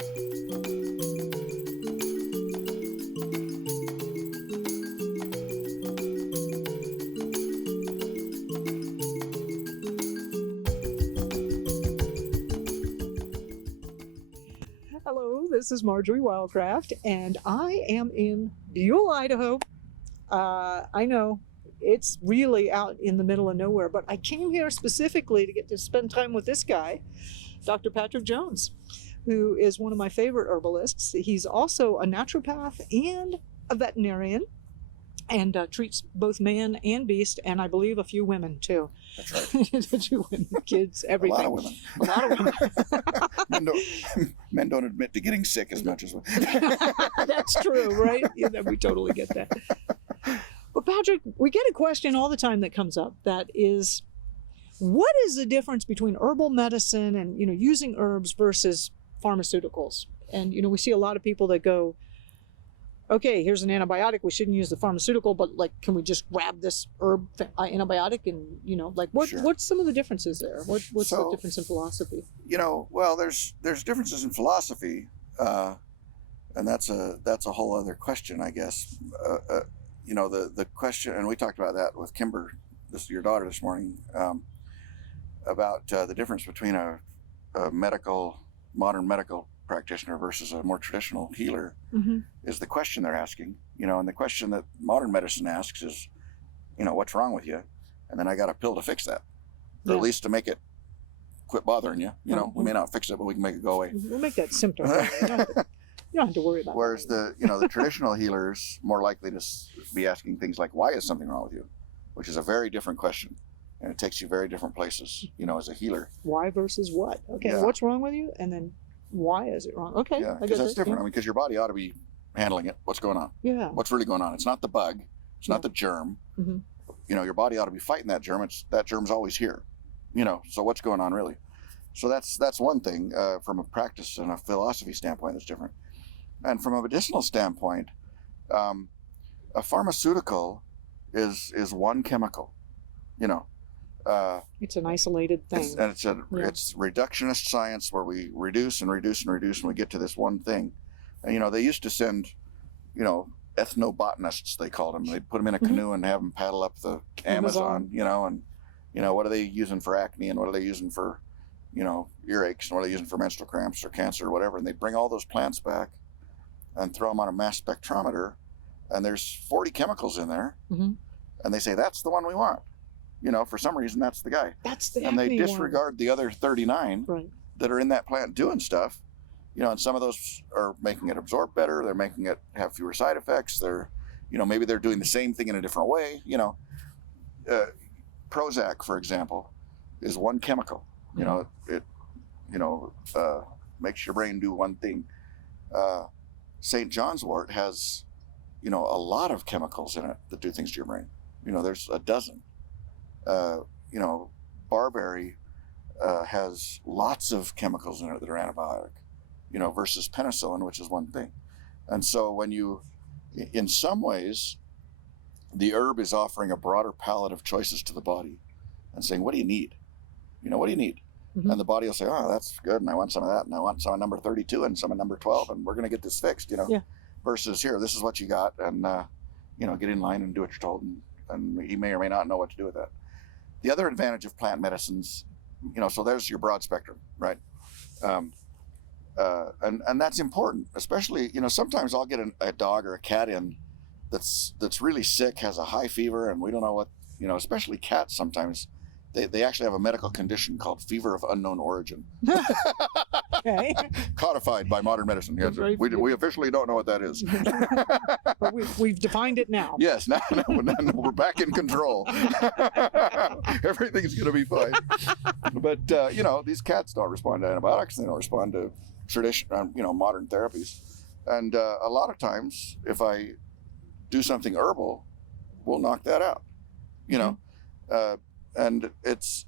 Hello, this is Marjory Wildcraft, and I am in Buell, Idaho. I know it's really out in the middle of nowhere, but I came here specifically to get to spend time with this guy, Dr. Patrick Jones, who is one of my favorite herbalists. He's also a naturopath and a veterinarian, and treats both man and beast, and I believe a few women too. That's right. A few women, kids, everything. A lot of women. A lot of women. Men don't admit to getting sick as much as women. That's true, right? Yeah, we totally get that. But Patrick, we get a question all the time that comes up that is, what is the difference between herbal medicine and, using herbs versus pharmaceuticals? And, we see a lot of people that go, okay, here's an antibiotic. We shouldn't use the pharmaceutical, but can we just grab this herb antibiotic? And, Sure. what's some of the differences there? What's the difference in philosophy? Well, there's differences in philosophy, and that's a whole other question, I guess. The question, and we talked about that with Kimber, your daughter, this morning, about the difference between a modern medical practitioner versus a more traditional healer. Mm-hmm. Is the question they're asking, and the question that modern medicine asks is, what's wrong with you? And then I got a pill to fix that, or at least to make it quit bothering you. We may not fix it, but we can make it go away. We'll make that symptom. You don't have to worry about it. Whereas the traditional healers more likely to be asking things like, why is something wrong with you? Which is a very different question. And it takes you very different places, as a healer. Why versus what? Okay, Yeah. What's wrong with you? And then why is it wrong? Okay. Yeah, because that's different. Because your body ought to be handling it. What's going on? Yeah. What's really going on? It's not the bug. It's not the germ. Mm-hmm. Your body ought to be fighting that germ. That germ's always here. So what's going on really? So that's one thing from a practice and a philosophy standpoint that's different. And from a medicinal standpoint, a pharmaceutical is one chemical. It's an isolated thing. It's reductionist science where we reduce and reduce and reduce, and we get to this one thing. And they used to send, ethnobotanists, they called them. They'd put them in a canoe and have them paddle up the Amazon. And what are they using for acne, and what are they using for, earaches, and what are they using for menstrual cramps or cancer or whatever. And they'd bring all those plants back and throw them on a mass spectrometer, and there's 40 chemicals in there, mm-hmm. and they say, that's the one we want. For some reason, that's the guy. That's the And they disregard the other 39 right. that are in that plant doing stuff. And some of those are making it absorb better. They're making it have fewer side effects. They're, maybe they're doing the same thing in a different way. Prozac, for example, is one chemical. It makes your brain do one thing. St. John's wort has, a lot of chemicals in it that do things to your brain. There's a dozen. Barberry has lots of chemicals in it that are antibiotic, versus penicillin, which is one thing. And so in some ways, the herb is offering a broader palette of choices to the body and saying, what do you need? What do you need? Mm-hmm. And the body will say, oh, that's good, and I want some of that, and I want some of number 32 and some of number 12, and we're going to get this fixed, Yeah. Versus here, this is what you got, and, get in line and do what you're told, and he may or may not know what to do with that. The other advantage of plant medicines, so there's your broad spectrum, right? And that's important, especially, sometimes I'll get a dog or a cat in that's really sick, has a high fever, and we don't know what, especially cats sometimes, they actually have a medical condition called fever of unknown origin. Okay. Codified by modern medicine. Yes, we officially don't know what that is. But we've defined it now. Yes, now we're back in control. Everything's going to be fine. But, these cats don't respond to antibiotics. They don't respond to modern therapies. And a lot of times, if I do something herbal, we'll knock that out, and it's,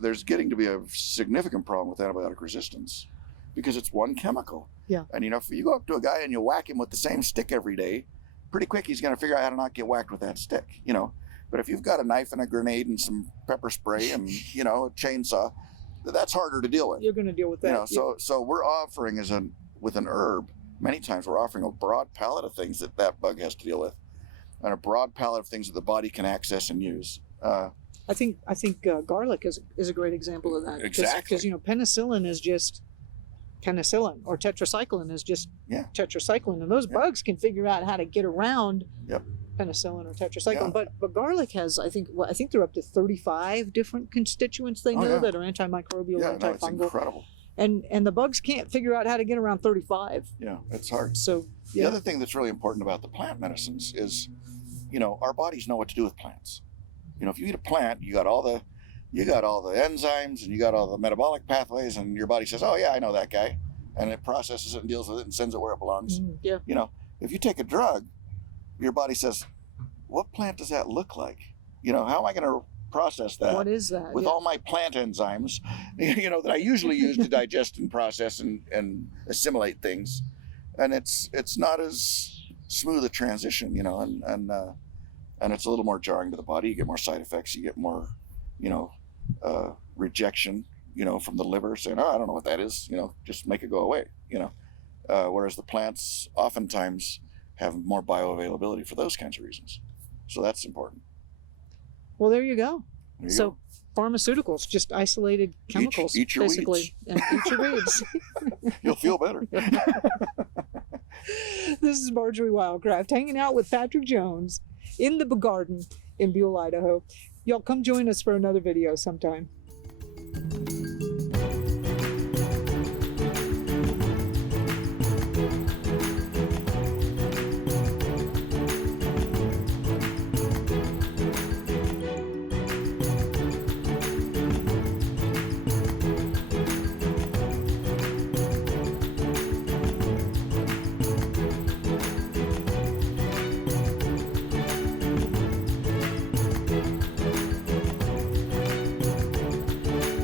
there's getting to be a significant problem with antibiotic resistance because it's one chemical. Yeah. And, if you go up to a guy and you whack him with the same stick every day, pretty quick he's going to figure out how to not get whacked with that stick, But if you've got a knife and a grenade and some pepper spray and, a chainsaw, that's harder to deal with. You're going to deal with that. You know, so we're offering with an herb. Many times we're offering a broad palette of things that bug has to deal with, and a broad palette of things that the body can access and use. I think garlic is a great example of that. Exactly. Because penicillin is just penicillin, or tetracycline is just tetracycline, and those bugs can figure out how to get around penicillin or tetracycline. But garlic has, I think they're up to 35 different constituents that are antimicrobial, antifungal. It's incredible. And the bugs can't figure out how to get around 35. Yeah, it's hard. So the other thing that's really important about the plant medicines is, our bodies know what to do with plants. If you eat a plant, you got all the enzymes and you got all the metabolic pathways, and your body says, "Oh yeah, I know that guy," and it processes it and deals with it and sends it where it belongs. If you take a drug, your body says, "What plant does that look like? How am I going to process that? What is that? With all my plant enzymes, that I usually use to digest and process and assimilate things, and it's not as smooth a transition, and it's a little more jarring to the body. You get more side effects. You get more, rejection, from the liver saying, "Oh, I don't know what that is. Just make it go away." Whereas the plants oftentimes have more bioavailability for those kinds of reasons. So that's important. Well, there you go. There you go. Pharmaceuticals, just isolated chemicals, eat your basically. weeds. And eat your weeds. You'll feel better. This is Marjory Wildcraft hanging out with Patrick Jones in the garden in Buell, Idaho. Y'all come join us for another video sometime.